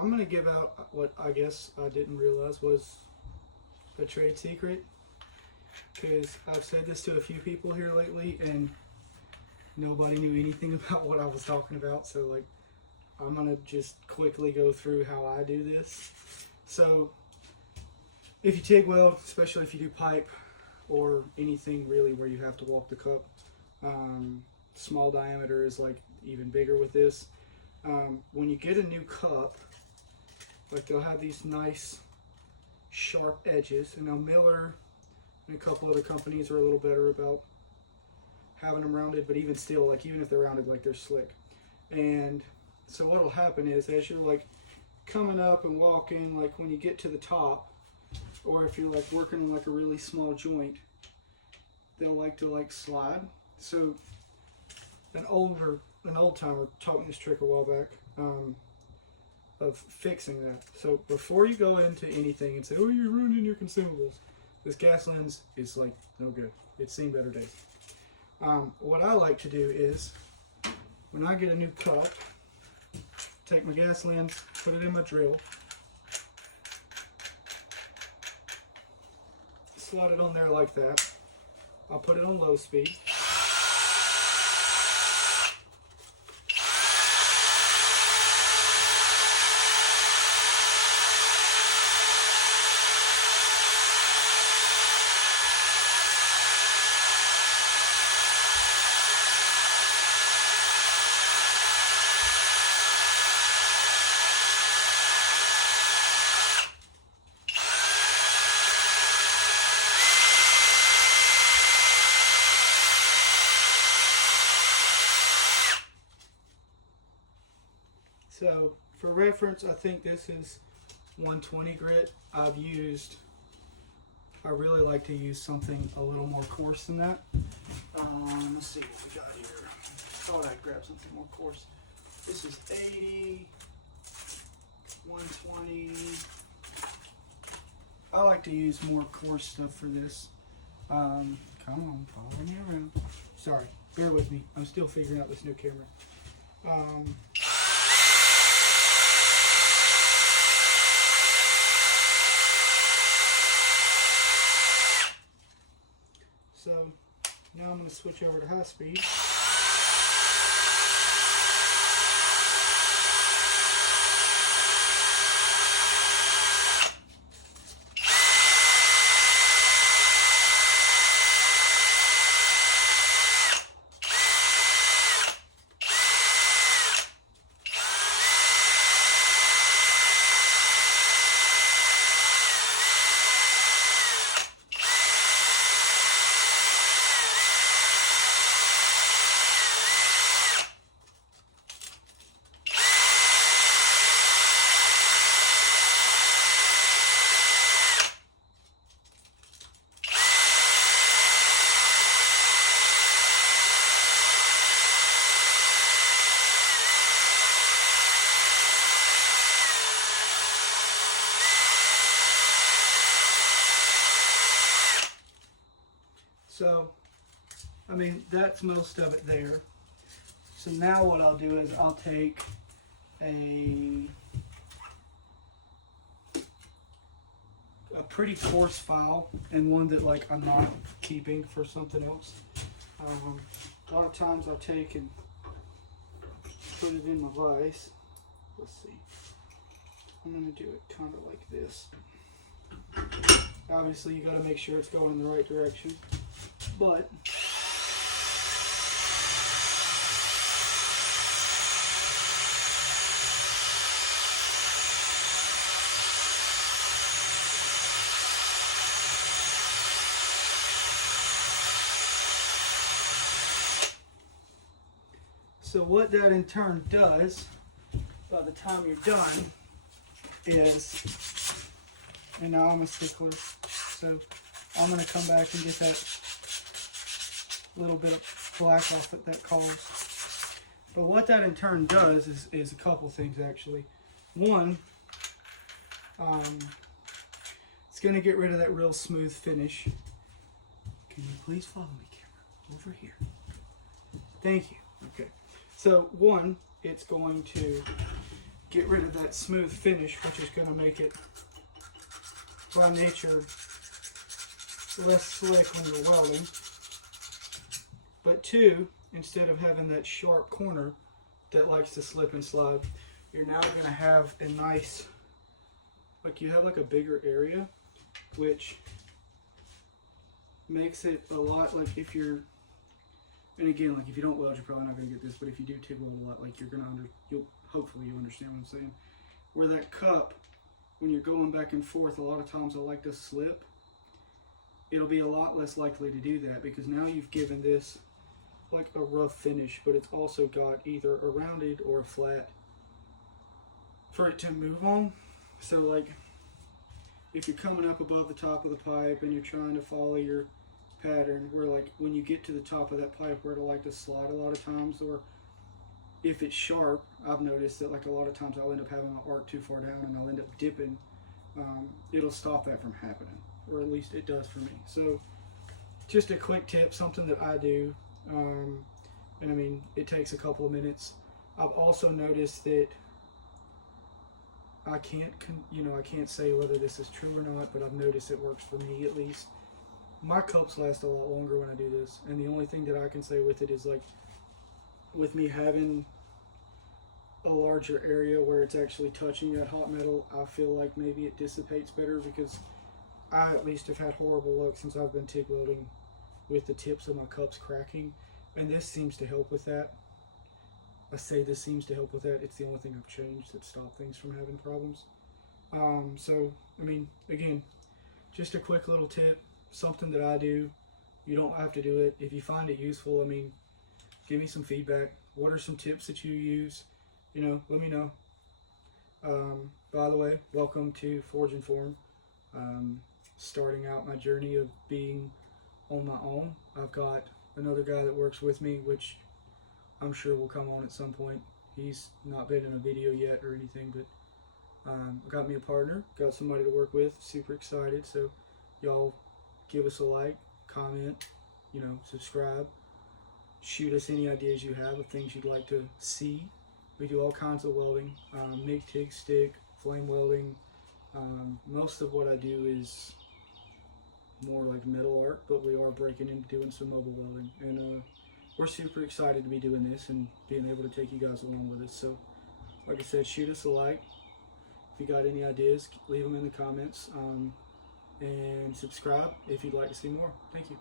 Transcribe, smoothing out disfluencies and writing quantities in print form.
I'm gonna give out what I guess I didn't realize was a trade secret, because I've said this to a few people here lately and nobody knew anything about what I was talking about. So like, I'm gonna just quickly go through how I do this. So if you TIG weld, especially if you do pipe or anything really where you have to walk the cup, small diameter is like even bigger with this. When you get a new cup, like they'll have these nice sharp edges, and now Miller and a couple other companies are a little better about having them rounded, but even still, like even if they're rounded, like they're slick. And so what'll happen is as you're like coming up and walking, like when you get to the top, or if you're like working in like a really small joint, they'll like to like slide. So an old timer taught me this trick a while back, of fixing that. So before you go into anything and say, oh, you're ruining your consumables, this gas lens is like no good. It's seen better days. What I like to do is when I get a new cup, take my gas lens, put it in my drill, slide it on there like that. I'll put it on low speed. So for reference, I think this is 120 grit. I really like to use something a little more coarse than that. Let's see what we got here. Thought I'd grab something more coarse. This is 80, 120. I like to use more coarse stuff for this. Come on, follow me around. Sorry, bear with me. I'm still figuring out this new camera. So now I'm going to switch over to high speed. So, I mean, that's most of it there. So now what I'll do is I'll take a pretty coarse file and one that like I'm not keeping for something else. A lot of times I'll take and put it in my vise. Let's see. I'm going to do it kind of like this. Obviously you got to make sure it's going in the right direction. But so what that in turn does, by the time you're done, is, and now I'm a stickler, so I'm going to come back and get that little bit of black off at that cause. But what that in turn does is a couple things actually. One, it's going to get rid of that real smooth finish. Can you please follow me, camera? Over here. Thank you. Okay. So one, it's going to get rid of that smooth finish, which is going to make it by nature less slick when you're welding. But two, instead of having that sharp corner that likes to slip and slide, you're now going to have a nice, like you have like a bigger area, which makes it a lot like if you're, and again, like if you don't weld, you're probably not going to get this, but if you do TIG weld a lot, like you're going to, hopefully you understand what I'm saying. Where that cup, when you're going back and forth, a lot of times it'll like to slip. It'll be a lot less likely to do that because now you've given this like a rough finish, but it's also got either a rounded or a flat for it to move on. So like if you're coming up above the top of the pipe and you're trying to follow your pattern, where like when you get to the top of that pipe where it'll like to slide a lot of times, or if it's sharp, I've noticed that like a lot of times I'll end up having my arc too far down and I'll end up dipping. It'll stop that from happening, or at least it does for me. So just a quick tip, something that I do, and I mean it takes a couple of minutes. I've also noticed that I can't say whether this is true or not, but I've noticed it works for me at least. My cups last a lot longer when I do this, and the only thing that I can say with it is like with me having a larger area where it's actually touching that hot metal, I feel like maybe it dissipates better, because I at least have had horrible luck since I've been TIG welding with the tips of my cups cracking, and this seems to help with that. I say this seems to help with that. It's the only thing I've changed that stopped things from having problems. So, I mean, again, just a quick little tip, something that I do. You don't have to do it. If you find it useful, I mean, give me some feedback. What are some tips that you use? You know, let me know. By the way, welcome to Forge and Form. Starting out my journey of being on my own. I've got another guy that works with me, which I'm sure will come on at some point. He's not been in a video yet or anything, but got me a partner, got somebody to work with. Super excited. So y'all give us a like, comment, you know, subscribe. Shoot us any ideas you have of things you'd like to see. We do all kinds of welding, MIG, TIG, stick, flame welding. Most of what I do is more like metal art, but we are breaking into doing some mobile welding, and we're super excited to be doing this and being able to take you guys along with us. So like I said, shoot us a like. If you got any ideas, leave them in the comments, and subscribe if you'd like to see more. Thank you.